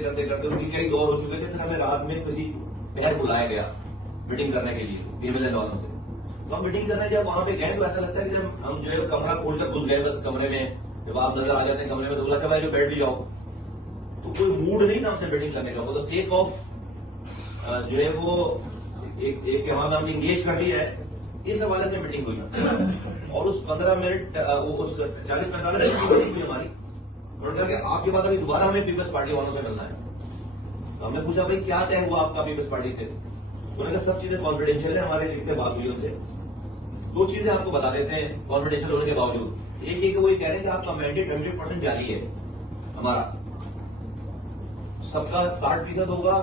करते करते उनकी कई दौर हो चुके थे। फिर हमें रात में किसी बहर बुलाया गया मीटिंग करने के लिए फीमेल एंड से। तो हम मीटिंग करने जब वहां पे गए तो ऐसा लगता है कि जब हम जो है कमरा खोलकर घुस गए बस कमरे में, जब आप नजर आ जाते हैं कमरे में तो बोला कि भाई जो बैठ भी जाओ। तो कोई मूड नहीं था हमसे मीटिंग करने का, वो तो सेक ऑफ जो है वो एक वहां में हमने इंगेज कर लिया है, इस हवाले से मीटिंग हुई। और उस 15 मिनट उस 40-45 मिनट की मीटिंग हुई हमारी। उन्होंने कहा कि आपके बाद अभी दोबारा हमें पीपल्स पार्टी वालों से मिलना है। तो हमने पूछा भाई क्या तय हुआ आपका पीपल्स पार्टी से? उन्होंने कहा सब चीजें कॉन्फिडेंशियल है, हमारे लिखते बात हुई उनसे। दो चीजें आपको बता देते हैं कॉन्फिडेंशियल होने के बावजूद। एक ये कि वो ये कह रहे हैं कि आपका मैंडेट 100% जारी है। हमारा सबका 60% होगा,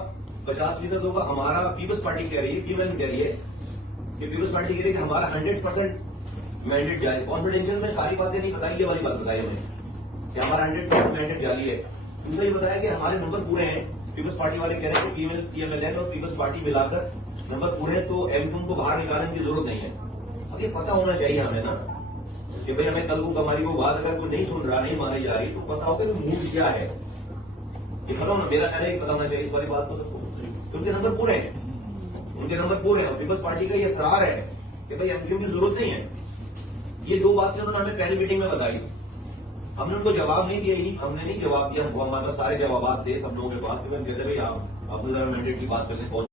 50% होगा। हमारा पीपल्स पार्टी कह रही है, फीमेल कह रही है कि पीपल्स पार्टी कह रही है कि हमारा 100% मैंडेट जारी। कॉन्फिडेंशियल में सारी बातें नहीं बताई, ये वाली बात बताई हमें कि हमारा 100% मैंडेट जारी है। दूसरा ये बताया कि हमारे नंबर पूरे हैं। पीपल्स पार्टी वाले कह रहे हैं कि फीमेल पीएमएलएन और पीपल्स पार्टी मिलाकर नंबर पूरे हैं, तो एमक्यूएम को बाहर निकालने की जरूरत नहीं है। अब ये पता होना चाहिए हमें ना कि भाई हमें कल को हमारी वो बात अगर कोई नहीं सुन रहा, नहीं मानी जा रही, तो पता होगा कि मूड क्या है। ये पता होना, मेरा कहना है पता होना चाहिए इस वाली बात को सबको। उनके नंबर पूरे हैं, उनके नंबर पूरे हैं। और पीपल्स पार्टी का ये सरार है कि भाई एमक्यूएम की जरूरत नहीं है। ये दो बातें उन्होंने हमें पहली मीटिंग में बताई। हमने उनको जवाब नहीं दिया, ही हमने नहीं जवाब दिया, हमको हमारे पास सारे जवाब थे सब लोगों के पास। कहते भाई आप अपने मैंडेट की बात करते